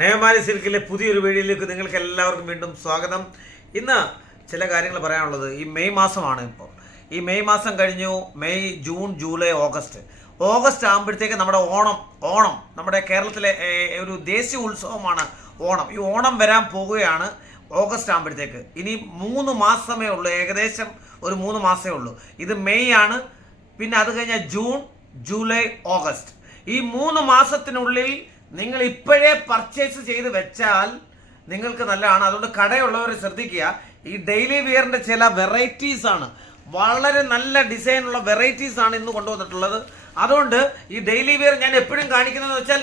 നയമാരി സിൽക്കിലെ പുതിയൊരു വീഡിയോയിലേക്ക് നിങ്ങൾക്ക് എല്ലാവർക്കും വീണ്ടും സ്വാഗതം. ഇന്ന് ചില കാര്യങ്ങൾ പറയാനുള്ളത്, ഈ മെയ് മാസമാണ്. ഇപ്പോൾ ഈ മെയ് മാസം കഴിഞ്ഞു. മെയ്, ജൂൺ, ജൂലൈ, ഓഗസ്റ്റ് ആകുമ്പോഴത്തേക്ക് നമ്മുടെ ഓണം നമ്മുടെ കേരളത്തിലെ ഒരു ദേശീയ ഉത്സവമാണ് ഓണം. ഈ ഓണം വരാൻ പോവുകയാണ് ഓഗസ്റ്റ് ആകുമ്പോഴത്തേക്ക്. ഇനി 3 മാസമേ ഉള്ളൂ, ഏകദേശം ഒരു 3 മാസമേ ഉള്ളൂ. ഇത് മെയ് ആണ്, പിന്നെ അത് കഴിഞ്ഞാൽ ജൂൺ, ജൂലൈ, ഓഗസ്റ്റ്. ഈ 3 മാസത്തിനുള്ളിൽ നിങ്ങൾ ഇപ്പോഴേ പർച്ചേസ് ചെയ്ത് വെച്ചാൽ നിങ്ങൾക്ക് നല്ലതാണ്. അതുകൊണ്ട് കടയുള്ളവർ ശ്രദ്ധിക്കുക. ഈ ഡെയിലി വെയറിൻ്റെ ചില വെറൈറ്റീസ് ആണ്, വളരെ നല്ല ഡിസൈനുള്ള വെറൈറ്റീസ് ആണ് ഇന്ന് കൊണ്ടുവന്നിട്ടുള്ളത്. അതുകൊണ്ട് ഈ ഡെയിലി വെയർ ഞാൻ എപ്പോഴും കാണിക്കുന്നതെന്ന് വെച്ചാൽ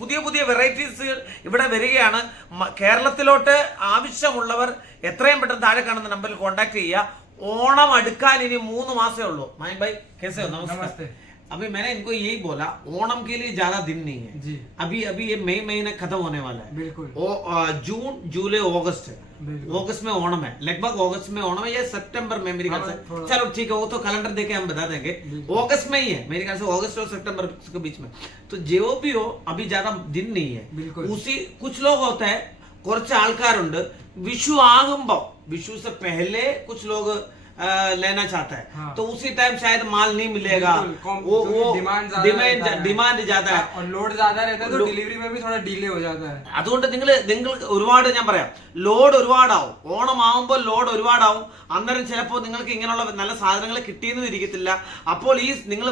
പുതിയ പുതിയ വെറൈറ്റീസ് ഇവിടെ വരികയാണ്. കേരളത്തിലോട്ട് ആവശ്യമുള്ളവർ എത്രയും പെട്ടെന്ന് താഴെ കാണുന്ന നമ്പറിൽ കോൺടാക്ട് ചെയ്യുക. ഓണം അടുക്കാൻ ഇനി 3 മാസമേ उल्लू। माइन भाई कैसे हो? नमस्ते। अभी मैंने इनको यही बोला, ओणम के लिए ज्यादा दिन नहीं है जी। अभी ये मई महीने खत्म होने वाला है। बिल्कुल। जून, जुलाई, अगस्त में ओणम है। लगभग अगस्त में ओणम है या सितंबर में मेरे ख्याल से। चलो ठीक है, वो तो कैलेंडर देके हम बता देंगे। अगस्त में ही है मेरे ख्याल से, अगस्त और सितंबर के बीच में। तो जो भी हो, अभी ज्यादा दिन नहीं है। उसी कुछ लोग होता है, कुछ ആൾക്കാരുണ്ട് विशु ആകുമ്പോൾ, विशु से पहले कुछ लोग लेना चाहता है। हाँ। तो उसी टाइम शायद माल नहीं मिलेगा, वो डिमांड ज्यादा है और लोड ज्यादा रहता है, तो डिलीवरी में भी थोड़ा डिले हो जाता है। അതുകൊണ്ട് നിങ്ങൾ ഒരുപാട്, ഞാൻ പറയാം, ലോഡ് ഒരുപാടാവും. ഓണം ആവുമ്പോൾ ലോഡ് ഒരുപാടാവും. അന്നേരം ചിലപ്പോൾ നിങ്ങൾക്ക് ഇങ്ങനെയുള്ള നല്ല സാധനങ്ങൾ കിട്ടിയെന്നും ഇരിക്കത്തില്ല. അപ്പോൾ ഈ നിങ്ങൾ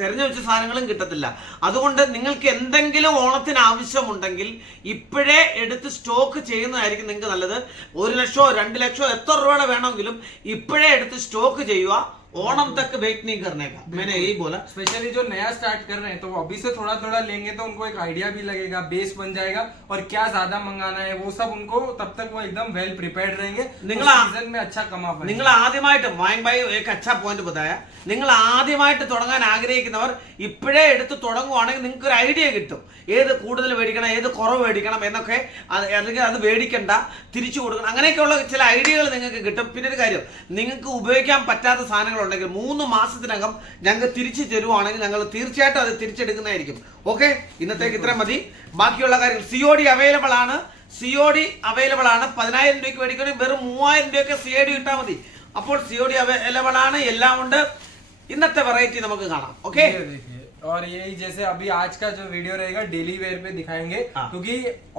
തെരഞ്ഞു വെച്ച സാധനങ്ങളും കിട്ടത്തില്ല. അതുകൊണ്ട് നിങ്ങൾക്ക് എന്തെങ്കിലും ഓണത്തിന് ആവശ്യമുണ്ടെങ്കിൽ ഇപ്പോഴേ എടുത്ത് സ്റ്റോക്ക് ചെയ്യുന്നതായിരിക്കും നിങ്ങൾക്ക് നല്ലത്. 1 ലക്ഷമോ 2 ലക്ഷമോ എത്ര രൂപയുടെ വേണമെങ്കിലും ഇപ്പോഴേ എടുത്ത് സ്റ്റോക്ക് ചെയ്യുക. ओणम तक वेट नहीं करने का, मैंने यही बोला। स्पेशली जो नया स्टार्ट कर रहे हैं, तो वो अभी से थोड़ा थोड़ा लेंगे तो उनको एक आइडिया भी लगेगा, बेस बन जाएगा, और क्या ज्यादा मंगाना है वो सब उनको, तब तक वो एकदम वेल प्रिपेयर्ड रहेंगे, सीजन में अच्छा कमा पाएंगे। നിങ്ങൾ ആദ്യമായിട്ട് മായൻ ഭായി एक अच्छा पॉइंट बताया, നിങ്ങൾ ആദ്യമായിട്ട് തുടങ്ങാൻ ആഗ്രഹിക്കുന്നവർ ഇപ്പോഴേ എടുത്ത് തുടങ്ങുവാണെങ്കിൽ നിങ്ങൾക്ക് ഒരു ഐഡിയ കിട്ടും. ഏത് കൂടുതൽ മേടിക്കണം, ഏത് കുറവ് മേടിക്കണം എന്നൊക്കെ, അല്ലെങ്കിൽ അത് മേടിക്കണ്ട, തിരിച്ചു കൊടുക്കണം, അങ്ങനെയൊക്കെയുള്ള ചില ഐഡിയകൾ നിങ്ങൾക്ക് കിട്ടും. പിന്നെ ഒരു കാര്യം, നിങ്ങൾക്ക് ഉപയോഗിക്കാൻ പറ്റാത്ത സാധനങ്ങൾ ഉണ്ടെങ്കിൽ 3 മാസത്തിനകം ഞങ്ങൾ തിരിച്ചു തരുവാണെങ്കിൽ ഞങ്ങൾ തീർച്ചയായിട്ടും അത് തിരിച്ചെടുക്കുന്നതായിരിക്കും. ഓക്കെ, ഇന്നത്തേക്ക് ഇത്രയും മതി. ബാക്കിയുള്ള കാര്യങ്ങൾ COD അവൈലബിൾ ആണ്. 10,000 രൂപയ്ക്ക് മേടിക്കണമെങ്കിൽ വെറും 3,000 രൂപയ്ക്ക് COD കിട്ടാൽ മതി. അപ്പോൾ COD അവൈലബിൾ ആണ്, എല്ലാം ഉണ്ട്. ഇന്നത്തെ വെറൈറ്റി നമുക്ക് കാണാം. ഓക്കെ, और यही जैसे अभी आज का जो वीडियो रहेगा डेली वेयर पे दिखाएंगे, क्योंकि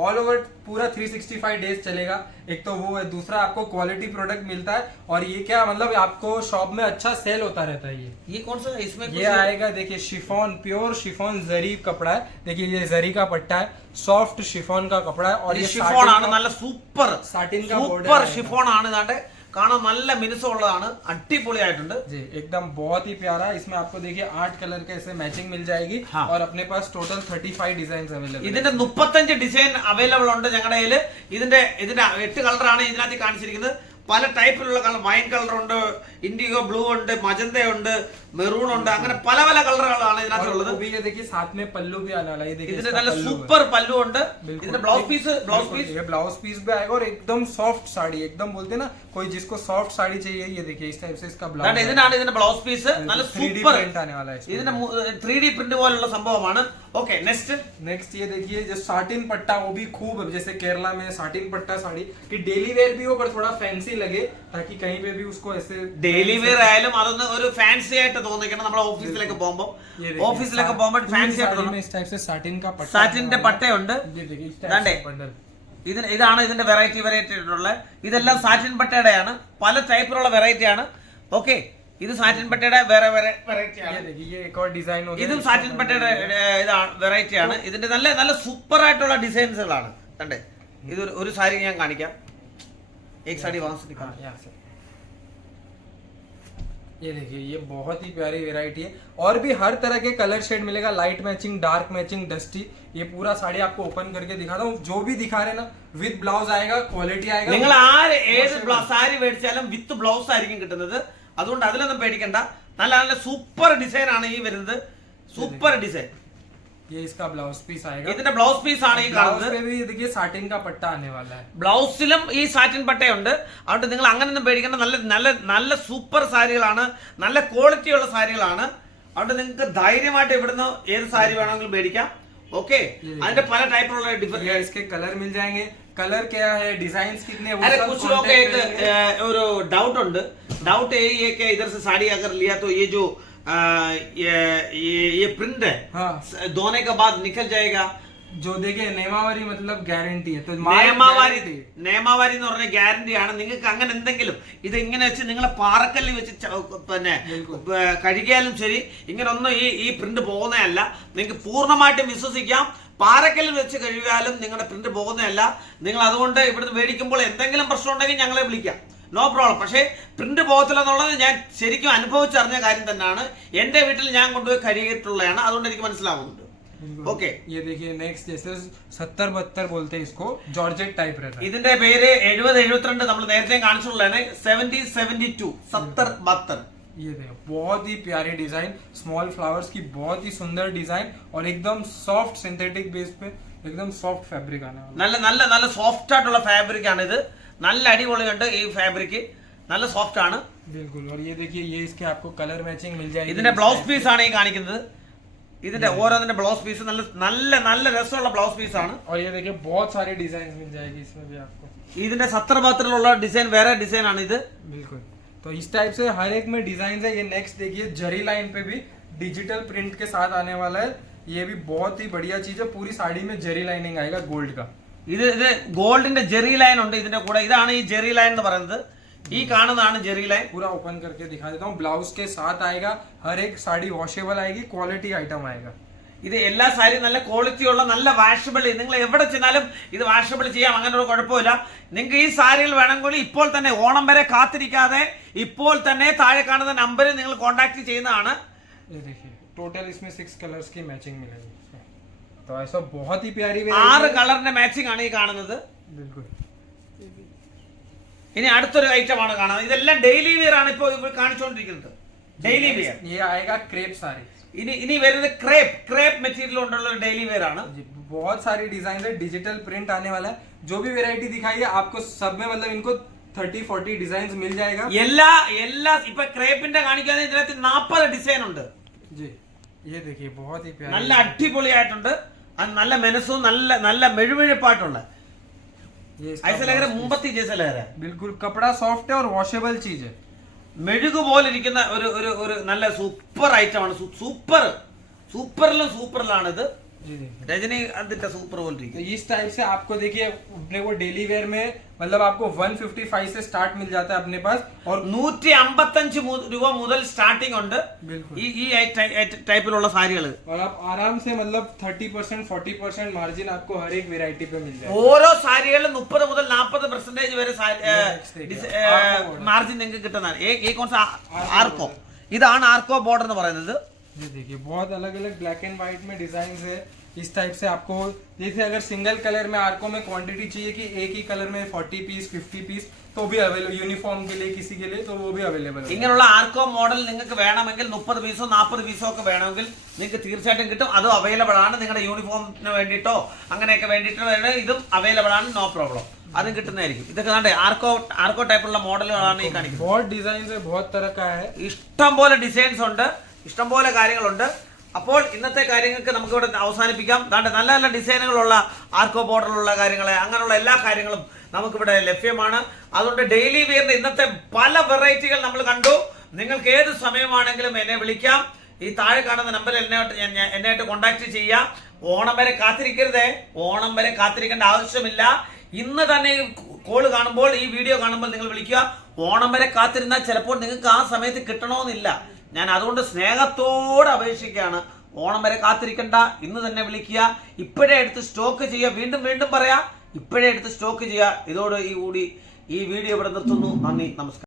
ऑल ओवर पूरा 365 डेज चलेगा। एक तो वो है, दूसरा आपको क्वालिटी प्रोडक्ट मिलता है, और ये क्या मतलब आपको शॉप में अच्छा सेल होता रहता है। ये कौन सा है? इसमें ये आएगा, देखिए शिफॉन, प्योर शिफॉन जरी कपड़ा है। देखिए ये जरी का पट्टा है, सॉफ्ट शिफॉन का कपड़ा है, और ये शिफॉन ആണ്, നല്ല സൂപ്പർ साटिन का സൂപ്പർ शिफॉन ആണ്. ഇതാണ്ട് കാണാൻ നല്ല മിനുസമുള്ളതാണ്, അടിപൊളിയായിട്ടുണ്ട് जी, एकदम बहुत ही प्यारा। इसमें आपको देखिए 8 कलर के ऐसे मैचिंग मिल जाएगी। हाँ। और अपने पास टोटल 35 डिजाइन अवेलेबल। ഇതിന്റെ 35 ഡിസൈൻ അവൈലബിൾ ഉണ്ട് ഞങ്ങളുടെ കയ്യിൽ. ഇതിന്റെ 8 കളറാണ് ഇതിനകത്ത് കാണിച്ചിരിക്കുന്നത്. പല ടൈപ്പിലുള്ള കളർ, വൈൻ കളർ ഉണ്ട്, ഇൻഡിഗോ ബ്ലൂ ഉണ്ട്, മജന്ത ഉണ്ട്, മെറൂൺ ഉണ്ട്, അങ്ങനെ പല പല കളറുകളാണ് ഇതിനകത്തുള്ളത്. ഇതിന്റെ നല്ല സൂപ്പർ പല്ലു ഉണ്ട്. ഇതിന്റെ ബ്ലൗസ് പീസ് भी आएगा, और एकदम सॉफ्ट साड़ी, एकदम बोलते हैं ना कोई जिसको सॉफ्ट साड़ी चाहिए, ये देखिए इस टाइप से इसका ब्लाउज। ഇതിനാണ് ഇതിന്റെ ബ്ലൗസ് പീസ്, നല്ല സൂപ്പർ प्रिंट आने वाला है। ഇതിന്റെ 3D പ്രിന്റ് പോലുള്ള സംഭവമാണ്. ओके, नेक्स्ट ये देखिए जो साटिन पट्टा, वो भी खूब, जैसे केरला में साटिन पट्टा साड़ी की डेली वेयर भी हो, पर थोड़ा फैंसी लगे, ताकि कहीं पे भी उसको ऐसे ഡെയിലി വെയർ ആയാലും അതൊന്ന് ഒരു ഫാൻസി ആയിട്ട് തോന്നിക്കണം. നമ്മൾ ഓഫീസിലേക്ക് പോകുമ്പോൾ ഫാൻസി ആയിട്ട് തോന്നും. इस टाइप से साटिन का पट्टा, സാറ്റിന്റെ പട്ടയുണ്ട്. ഇതാണ് ഇതിന്റെ വെറൈറ്റി ആയിട്ടുള്ള. ഇതെല്ലാം സാറ്റിൻ പട്ടയുടെയാണ്, പല ടൈപ്പിലുള്ള വെറൈറ്റി ആണ്. ഓക്കെ, ഇത് സാറ്റിൻ പട്ടയുടെ വേറെ വെറൈറ്റി ആണ്. ഇതും സാറ്റിൻ പട്ടയുടെ ഇതാണ്, വെറൈറ്റി ആണ്. ഇതിന്റെ നല്ല നല്ല സൂപ്പർ ആയിട്ടുള്ള ഡിസൈൻസുകളാണ്. കണ്ടേ, ഇത് ഒരു സാരി ഞാൻ കാണിക്കാം. एक साड़ी वहां से दिखा। ये देखिए ये बहुत ही प्यारी वैरायटी है, और भी हर तरह के कलर शेड मिलेगा, light matching, dark matching, dusty. ये पूरा साड़ी आपको ओपन करके दिखाता हूँ। जो भी दिखा रहे ना, विद ब्लाउज आएगा, क्वालिटी आएगा। നിങ്ങൾ ഏത് സാരി മേടിച്ചാലും വിത്ത് ബ്ലൗസ് ആയിരിക്കും കിട്ടുന്നത്. അതുകൊണ്ട് അതിലൊന്നും പേടിക്കണ്ട. നല്ല നല്ല സൂപ്പർ ഡിസൈൻ ആണ് ഈ വരുന്നത്, സൂപ്പർ ഡിസൈൻ. ये इसका ब्लाउज पीस आएगा, ഇതിന്റെ ബ്ലൗസ് പീസ് ആണ് ഈ കാണുന്നത്. ब्लाउज पे भी देखिए साटिन का पट्टा आने वाला है। ബ്ലൗസിലും ഈ സാറ്റിൻ പട്ടയുണ്ട്. അതുകൊണ്ട് നിങ്ങൾ അങ്ങനെയൊന്നും പേടിക്കേണ്ട. നല്ല നല്ല നല്ല സൂപ്പർ സാരികളാണ്, നല്ല ക്വാളിറ്റി ഉള്ള സാരികളാണ്. അതുകൊണ്ട് നിങ്ങൾക്ക് ധൈര്യമായിട്ട് ഇവിടുന്ന് ഏത് സാരി വേണമെങ്കിലും മേടിക്കാം. ഓക്കെ അതിന്റെ പല ടൈപ്പിലുള്ള ये इसके कलर मिल जाएंगे, कलर क्या है, डिजाइन कितने, वो अरे सब कुछ लोग का contact एक करेंगे। और डाउट ഉണ്ട് डाउट यही है कि इधर से साड़ी अगर लिया तो ये जो ये प्रिंट है हाँ धोने के बाद निकल जाएगा जो देखिए नेमावरी मतलब गारंटी है, तो നിയമാവാരി guarantee। നിയമാവാരി എന്ന് പറഞ്ഞ ഗ്യാരണ്ടി ആണ്. നിങ്ങൾക്ക് അങ്ങനെ എന്തെങ്കിലും ഇത് ഇങ്ങനെ വെച്ച് നിങ്ങളെ പാറക്കല്ലിൽ വെച്ച് പിന്നെ കഴുകിയാലും ശരി ഇങ്ങനെ ഒന്നും ഈ പ്രിന്റ് പോകുന്നതല്ല. നിങ്ങൾക്ക് പൂർണ്ണമായിട്ടും വിശ്വസിക്കാം. പാറക്കല്ലിൽ വെച്ച് കഴുകിയാലും നിങ്ങളുടെ പ്രിന്റ് പോകുന്നതല്ല. നിങ്ങൾ അതുകൊണ്ട് ഇവിടുന്ന് മേടിക്കുമ്പോൾ എന്തെങ്കിലും പ്രശ്നം ഉണ്ടെങ്കിൽ ഞങ്ങളെ വിളിക്കാം, നോ പ്രോബ്ലം. പക്ഷേ പ്രിന്റ് പോകത്തില്ല എന്നുള്ളത് ഞാൻ ശരിക്കും അനുഭവിച്ചറിഞ്ഞ കാര്യം തന്നെയാണ്. എന്റെ വീട്ടിൽ ഞാൻ കൊണ്ടുപോയി കഴുകിയിട്ടുള്ളതാണ്, അതുകൊണ്ട് എനിക്ക് മനസ്സിലാവുന്നുണ്ട്. ഓക്കെ ये देखिए नेक्स्ट जैसे 70-72 बोलते हैं इसको, जॉर्जेट टाइप रहता है। ഇതിന്റെ പേര് 70-72 നമ്മൾ നേരത്തെ കാണിച്ചിട്ടുള്ളതാണ്. 70-72 70-72. ये देखो बहुत ही प्यारी डिजाइन, स्मॉल फ्लावर्स की बहुत ही सुंदर डिजाइन और एकदम सॉफ्ट सिंथेटिक बेस पे एकदम सॉफ्ट फैब्रिक आने वाला। നല്ല നല്ല നല്ല സോഫ്റ്റ് ആയിട്ടുള്ള ഫാബ്രിക് ആണ് ഇത്. നല്ല അടിപൊളിയുണ്ട് ഈ ഫാബ്രിക്, നല്ല സോഫ്റ്റ് ആണ്. बिल्कुल। और ये देखिए ये इसके आपको कलर मैचिंग मिल जाएगी। ഇതിന്റെ ബ്ലൗസ് പീസ് ആണ് ഈ കാണിക്കുന്നത്. ഇതിന്റെ ഓരോന്നിന്റെ ബ്ലൗസ് പീസ് നല്ല നല്ല നല്ല രസമുള്ള ബ്ലൗസ് പീസ് ആണ്. और ये देखिए बहुत सारी डिजाइन मिल जाएगी इसमें भी आपको। ഇതിന്റെ 70-72 ഡിസൈൻ വേറെ ഡിസൈൻ ആണ് ഇത്. बिल्कुल। तो इस टाइप से हर एक में डिजाइन है। ये नेक्स्ट देखिए जरी लाइन पे भी डिजिटल प्रिंट के साथ आने वाला है। ये भी बहुत ही बढ़िया चीज है, पूरी साड़ी में जरी लाइनिंग आएगा गोल्ड का। ഇത് ഗോൾഡിന്റെ ജെറി ലൈൻ ഉണ്ട് ഇതിന്റെ കൂടെ. ഇതാണ് ഈ ജെറി ലൈൻ എന്ന് പറയുന്നത്. ഈ കാണുന്നതാണ് ജെറി ലൈൻ. पूरा ओपन करके दिखा देता हूँ। ब्लाउज के साथ आएगा, हर एक साड़ी वॉशेबल आएगी, क्वालिटी आइटम आएगा। ഇത് എല്ലാ സാരിയും നല്ല ക്വാളിറ്റി ഉള്ള നല്ല വാഷബിൾ. നിങ്ങൾ എവിടെ ചെന്നാലും ഇത് വാഷബിൾ ചെയ്യാം, അങ്ങനെ ഒരു കുഴപ്പമില്ല. നിങ്ങൾക്ക് ഈ സാരികൾ വേണമെങ്കിൽ ഇപ്പോൾ തന്നെ ഓണം വരെ കാത്തിരിക്കാതെ ഇപ്പോൾ തന്നെ താഴെ കാണുന്ന നമ്പറിൽ നിങ്ങൾ കോൺടാക്ട് ചെയ്യുന്നതാണ്. ये देखिए टोटल इसमें 6 कलर्स की मैचिंग मिलेगी। तो ऐसा बहुत ही प्यारी 6 കളറിന്റെ മാച്ചിങ് ആണ് ഈ കാണുന്നത്. बिल्कुल। ഇനി അടുത്തൊരു ഐറ്റം ആണ് കാണുന്നത്. ഇതെല്ലാം ഡെയിലി വെയർ ആണ് ഇപ്പോൾ കാണിച്ചുകൊണ്ടിരിക്കുന്നത്. Daily wear. ये आएगा क्रेप साड़ी। ഇനി വരുന്നത് ക്രേപ്പ് മെറ്റീരിയൽ കൊണ്ടുള്ള ഡെയിലി വെയർ ആണ്. बहुत सारी डिजाइन है, डिजिटल प्रिंट आने वाला है। जो भी वेरायटी दिखाई है आपको सब में मतलब इनको 30-40 डिजाइन मिल जाएगा। എല്ലാ ഇപ്പൊ ക്രേപ്പിന്റെ കാണിക്കുകയാണെങ്കിൽ ഇതിനകത്ത് 40 ഡിസൈൻ ഉണ്ട്. जी ये देखिए बहुत ही प्यारा, നല്ല അടിപൊളിയായിട്ടുണ്ട്. അത് നല്ല മനസ്സും നല്ല നല്ല മെഴുമെഴുപ്പായിട്ടുള്ള ये इसका ऐसे लग रहा है blouse मोमबत्ती जैसे लग रहा है. piece। बिल्कुल कपड़ा सॉफ्ट है और वॉशेबल चीज है। മെഴുകു പോലെ ഇരിക്കുന്ന ഒരു നല്ല സൂപ്പർ ഐറ്റം ആണ്. സൂപ്പറിലാണ് ഇത്. जी देखिए രജനി അതിന്റെ സൂപ്പർ പോലെ तो ഇരിക്കും. इस टाइप से आपको देखिए अपने को डेली वेयर में मतलब आपको 155 से स्टार्ट मिल जाता है अपने पास। और 155 രൂപ മുതൽ സ്റ്റാർട്ടിംഗ് ഉണ്ട് बिल्कुल। ഈ ടൈപ്പിലുള്ള സാരികൾ. और आप आराम से मतलब 30% 40% मार्जिन आपको हर एक वेरायटी पे मिल जाएगा। ഓരോ സാരികളിലും 30 മുതൽ 40% വരെ മാർജിൻ നിങ്ങൾക്ക് കിട്ടുന്നതാണ്. ആർക്കോ ഇതാണ് ആർക്കോ ബോർഡർ എന്ന് പറയുന്നത്. ये देखिए बहुत अलग अलग ब्लैक एंड व्हाइट में डिजाइन है। इस टाइप से आपको जैसे अगर सिंगल कलर में आर्को में क्वांटिटी चाहिए कि एक ही कलर में 40 पीस 50 पीस तो भी अवेलेबल, यूनिफॉर्म के लिए किसी के लिए तो वो भी अवेलेबल है। ഇങ്ങനെയുള്ള ആർക്കോ മോഡൽ നിങ്ങൾക്ക് വേണമെങ്കിൽ 30 പീസോ 40 പീസോ ഒക്കെ വേണമെങ്കിൽ നിങ്ങൾക്ക് തീർച്ചയായിട്ടും കിട്ടും. അതും അവൈലബിൾ ആണ്. നിങ്ങളുടെ യൂണിഫോമിന് വേണ്ടിയിട്ടോ അങ്ങനെയൊക്കെ വേണ്ടിയിട്ട് ഇതും അവൈലബിൾ ആണ്, നോ പ്രോബ്ലം. അതും കിട്ടുന്നതായിരിക്കും. ഇതൊക്കെ ആർക്കോ ടൈപ്പുള്ള മോഡലുകളാണ് ഈ കാണിക്കുന്നത്. बहुत डिजाइन है, बहुत तरह का है। ഇഷ്ടം പോലെ ഡിസൈൻസ് ഉണ്ട്, ഇഷ്ടം പോലെ കാര്യങ്ങളുണ്ട്. അപ്പോൾ ഇന്നത്തെ കാര്യങ്ങൾക്ക് നമുക്ക് ഇവിടെ അവസാനിപ്പിക്കാം. നല്ല നല്ല ഡിസൈനുകളുള്ള ആർക്കോ ബോർഡറിലുള്ള കാര്യങ്ങളെ അങ്ങനെയുള്ള എല്ലാ കാര്യങ്ങളും നമുക്കിവിടെ ലഭ്യമാണ്. അതുകൊണ്ട് ഡെയിലി വെയറിന്റെ ഇന്നത്തെ പല വെറൈറ്റികൾ നമ്മൾ കണ്ടു. നിങ്ങൾക്ക് ഏത് സമയമാണെങ്കിലും എന്നെ വിളിക്കാം. ഈ താഴെ കാണുന്ന നമ്പറിൽ എന്നായിട്ട് കോൺടാക്ട് ചെയ്യാം. ഓണം വരെ കാത്തിരിക്കരുതേ, ഓണം വരെ കാത്തിരിക്കേണ്ട ആവശ്യമില്ല. ഇന്ന് തന്നെ കോള് കാണുമ്പോൾ ഈ വീഡിയോ കാണുമ്പോൾ നിങ്ങൾ വിളിക്കുക. ഓണം വരെ കാത്തിരുന്നാൽ ചിലപ്പോൾ നിങ്ങൾക്ക് ആ സമയത്ത് കിട്ടണമെന്നില്ല. ഞാൻ അതുകൊണ്ട് സ്നേഹത്തോടെ അപേക്ഷിക്കുകയാണ്, ഓണം വരെ കാത്തിരിക്കണ്ട, ഇന്ന് തന്നെ വിളിക്കുക. ഇപ്പോഴേ എടുത്ത് സ്റ്റോക്ക് ചെയ്യുക. വീണ്ടും പറയാം, ഇപ്പോഴേ എടുത്ത് സ്റ്റോക്ക് ചെയ്യുക. ഇതോട് ഈ വീഡിയോ ഇവിടെ നിർത്തുന്നു. നന്ദി, നമസ്കാരം.